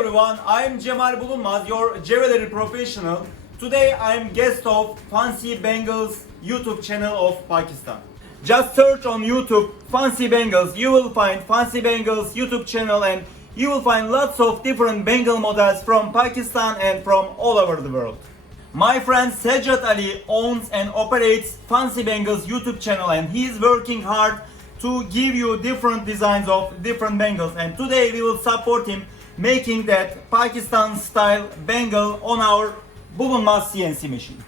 everyone, I'm Jamal Bulunmaz, your jewelry professional. Today I'm guest of Fancy Bangles YouTube channel of Pakistan. Just search on YouTube Fancy Bangles, you will find Fancy Bangles YouTube channel and you will find lots of different bangle models from Pakistan and from all over the world. My friend Sajjad Ali owns and operates Fancy Bangles YouTube channel and he is working hard to give you different designs of different bangles, and today we will support him making that Pakistan style bangle on our Bulunmaz CNC machine.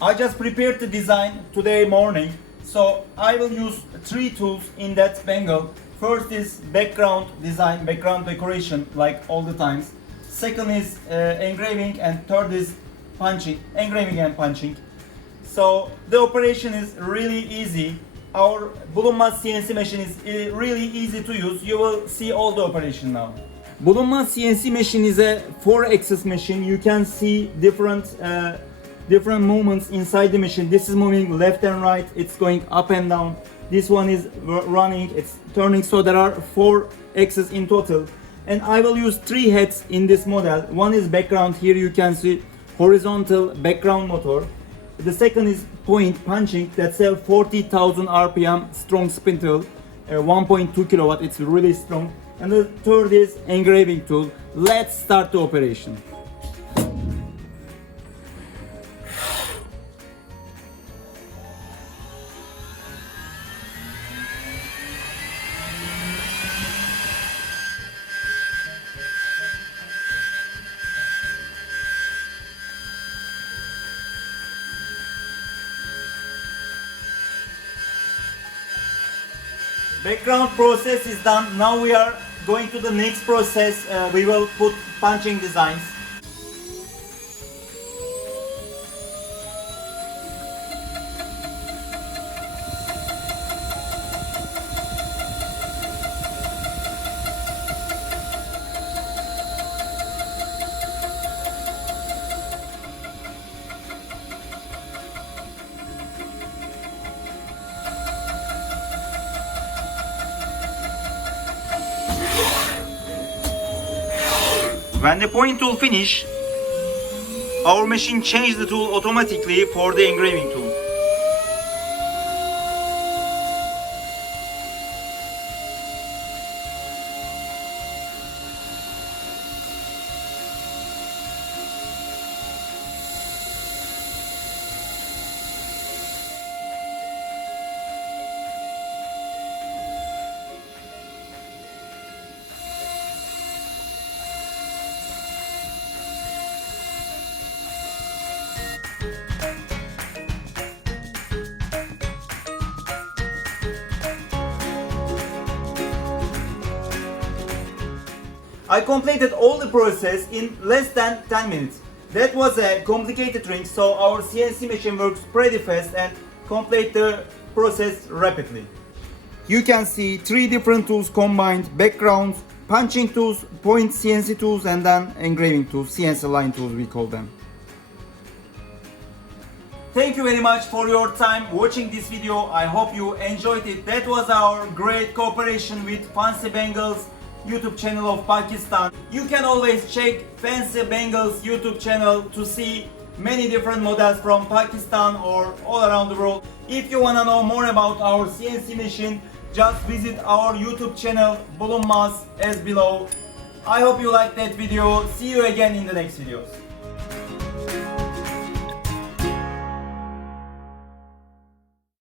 I just prepared the design today morning, so I will use 3 tools in that bangle. First is background design, background decoration like all the times. Second is engraving, and third is punching, engraving and punching. So the operation is really easy. Our Bulunmaz CNC machine is really easy to use. You will see all the operation now. Bulunmaz CNC machine is a 4-axis machine. You can see different movements inside the machine. This is moving left and right. It's going up and down. This one is running. It's turning. So there are 4 axes in total. And I will use 3 heads in this model. One is background. Here you can see horizontal background motor. The second is point punching. That's a 40,000 RPM strong spindle, 1.2 kilowatt. It's really strong. And the third is engraving tool. Let's start the operation. Background process is done. Now we are going to the next process. We will put punching designs. When the point tool finish, our machine changes the tool automatically for the engraving tool. I completed all the process in less than 10 minutes. That was a complicated ring, so our CNC machine works pretty fast and complete the process rapidly. You can see 3 different tools combined: background, punching tools, point CNC tools, and then engraving tools, CNC line tools we call them. Thank you very much for your time watching this video. I hope you enjoyed it. That was our great cooperation with Fancy Bangles YouTube channel of Pakistan. You can always check Fancy Bangles YouTube channel to see many different models from Pakistan or all around the world. If you wanna know more about our CNC machine, just visit our YouTube channel Bulunmaz as below. I hope you liked that video. See you again in the next videos.